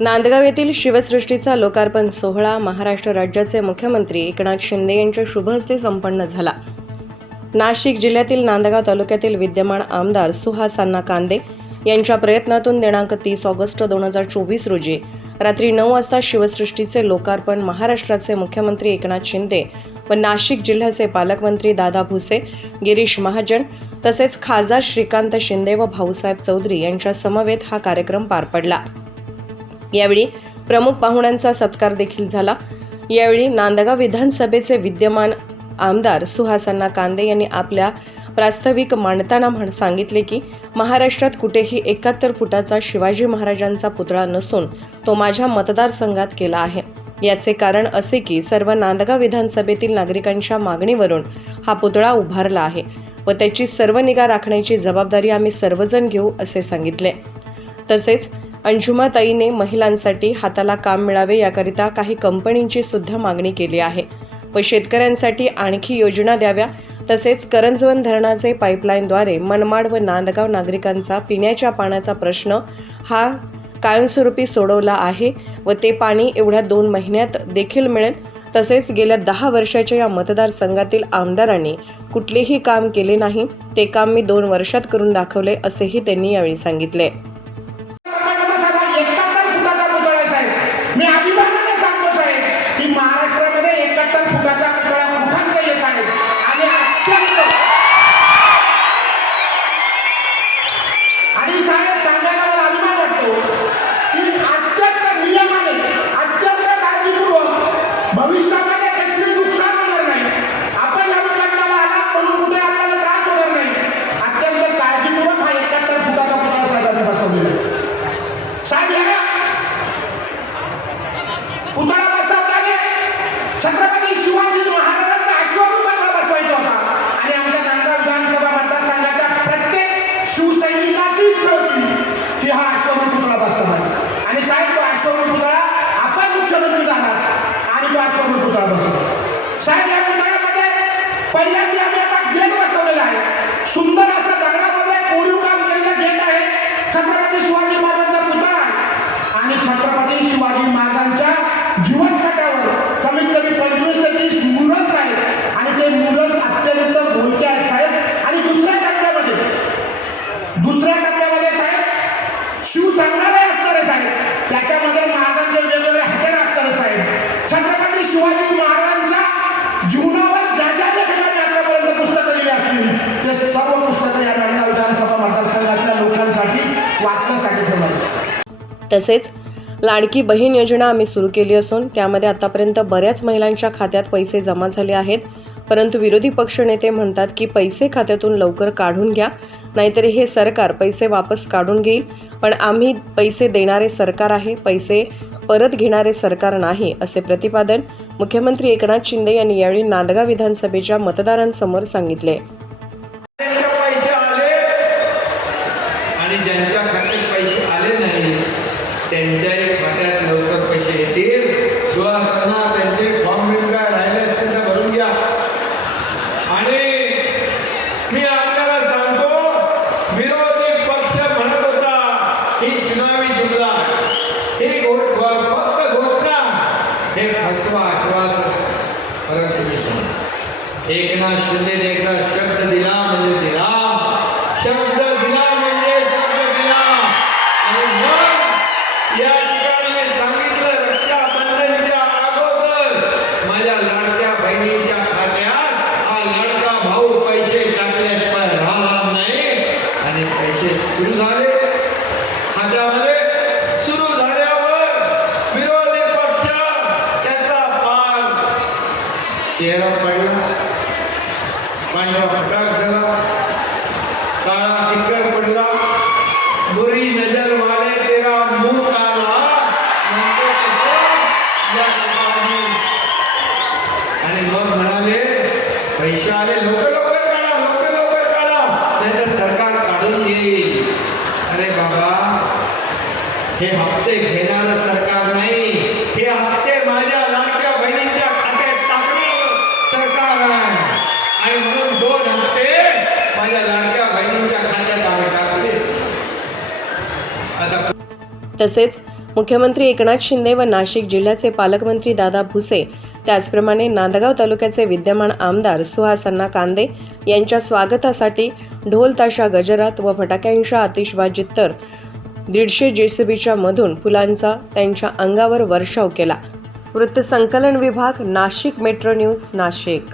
नांदगाव येथील शिवसृष्टीचा लोकार्पण सोहळा महाराष्ट्र राज्याचे मुख्यमंत्री एकनाथ शिंदे यांच्या शुभ हस्ते संपन्न झाला. नाशिक जिल्ह्यातील नांदगाव तालुक्यातील विद्यमान आमदार सुहास अण्णा कांदे यांच्या प्रयत्नातून दिनांक तीस ऑगस्ट दोन हजार चोवीस रोजी रात्री नऊ वाजता शिवसृष्टीचे लोकार्पण महाराष्ट्राचे मुख्यमंत्री एकनाथ शिंदे व नाशिक जिल्ह्याचे पालकमंत्री दादा भुसे गिरीश महाजन तसेच खासदार श्रीकांत शिंदे व भाऊसाहेब चौधरी यांच्या समवेत हा कार्यक्रम पार पडला. यावेळी प्रमुख पाहुण्यांचा सत्कार देखील झाला. यावेळी नांदगाव विधानसभेचे विद्यमान आमदार सुहासांना कांदे यांनी आपल्या प्रास्ताविक मांडताना म्हण सांगितले की महाराष्ट्रात कुठेही एकाहत्तर फुटाचा शिवाजी महाराजांचा पुतळा नसून तो माझ्या मतदारसंघात केला आहे. याचे कारण असे की सर्व नांदगाव विधानसभेतील नागरिकांच्या मागणीवरून हा पुतळा उभारला आहे व त्याची सर्व निगा राखण्याची जबाबदारी आम्ही सर्वजण घेऊ असे सांगितले. तसेच अंजुमाताईने महिलांसाठी हाताला काम मिळावे याकरिता काही कंपनींची सुद्धा मागणी केली आहे. व शेतकऱ्यांसाठी आणखी योजना द्याव्या तसेच करंजवन धरणाचे पाईपलाईनद्वारे मनमाड व नांदगाव नागरिकांचा पिण्याच्या पाण्याचा प्रश्न हा कायमस्वरूपी सोडवला आहे व ते पाणी एवढ्या दोन महिन्यात देखील मिळेल. तसेच गेल्या दहा वर्षाच्या या मतदारसंघातील आमदारांनी कुठलेही काम केले नाही. ते काम मी दोन वर्षात करून दाखवले असेही त्यांनी यावेळी सांगितले. सुंदर असं दगडामध्ये कोरीव काम केलेलं गेट आहे. छत्रपती शिवाजी महाराजांचा पुतळा आहे. आणि छत्रपती शिवाजी महाराजांच्या जीवन काठावर कमीत कमी पंचवीस ते तीस मुरल्स आहेत. आणि ते मुरल्स अत्यंत बोलके आहेत साहेब. आणि दुसऱ्या टप्प्यामध्ये दुसऱ्या टप्प्यामध्ये साहेब शिवसंग्रहालय असणार आहे साहेब. त्याच्यामध्ये महाराजांचे वेगवेगळे हत्यार असणारे साहेब. छत्रपती शिवाजी तसेच लाडकी बहीण योजना आम्ही सुरू केली असून त्यामध्ये आतापर्यंत बऱ्याच महिलांच्या खात्यात पैसे जमा झाले आहेत. परंतु विरोधी पक्षनेते म्हणतात की पैसे खात्यातून लवकर काढून घ्या नाहीतर हे सरकार पैसे वापस काढून घेईल. पण आम्ही पैसे देणारे सरकार आहे पैसे परत घेणारे सरकार नाही असे प्रतिपादन मुख्यमंत्री एकनाथ शिंदे यांनी यावेळी नांदगाव विधानसभेच्या मतदारांसमोर सांगितले. पैसे आले आणि ज्यांच्या खात्यात पैसे आले नाही त्यांच्याही खात्यात लवकर पैसे येतील. सुहासांना त्यांचे फॉर्म बिल काय राहिले असतील तर भरून घ्या. आणि मी आपल्याला सांगतो विरोधी पक्ष म्हणत होता ही चुनावी जिल्हा ही गो- फक्त घोषणा. हे फसवा आश्वासन. परंतु मी सांगतो एकनाथ शिंदे एकदा शब्द दिला म्हणजे शब्द दिला आणि मग या ठिकाणी मी सांगितलं रक्षाबंधनच्या अगोदर माझ्या लाडक्या बहिणीच्या खात्यात हा लाडका भाऊ पैसे टाकल्याशिवाय राहणार नाही आणि पैसे सुरू झाले खात्यामध्ये सुरू झाल्यावर विरोधी पक्ष त्याचा पार चेहरा पडला पांढरा फटाक झाला काळा टिक्कर पडला बुरी नजर मारे तेरा मुंह काला म्हणतो तसं या ठिकाणी. आणि मग म्हणाले पैसे आले लवकर लवकर काढा लवकर लवकर काढा नाहीतर सरकार काढून घेईल अरे बाबा हे हप्ते घेणारं सरकार नाही हे हप्ते माझ्या लाडक्या बहिणींच्या खात्यात टाकणारं सरकार आहे आणि म्हणून दोन हप्ते माझ्या लाडक्या बहिणींच्या खात्यात आम्ही टाकले आता तसेच मुख्यमंत्री एकनाथ शिंदे व नाशिक जिल्ह्याचे पालकमंत्री दादा भुसे त्याचप्रमाणे नांदगाव तालुक्याचे विद्यमान आमदार सुहास अण्णा कांदे यांच्या स्वागतासाठी ढोल ताशा गजरात व फटाक्यांच्या आतिषबाजीत तर दीडशे जेसीबीच्या मधून फुलांचा त्यांच्या अंगावर वर्षाव केला. वृत्तसंकलन विभाग नाशिक मेट्रो न्यूज नाशिक.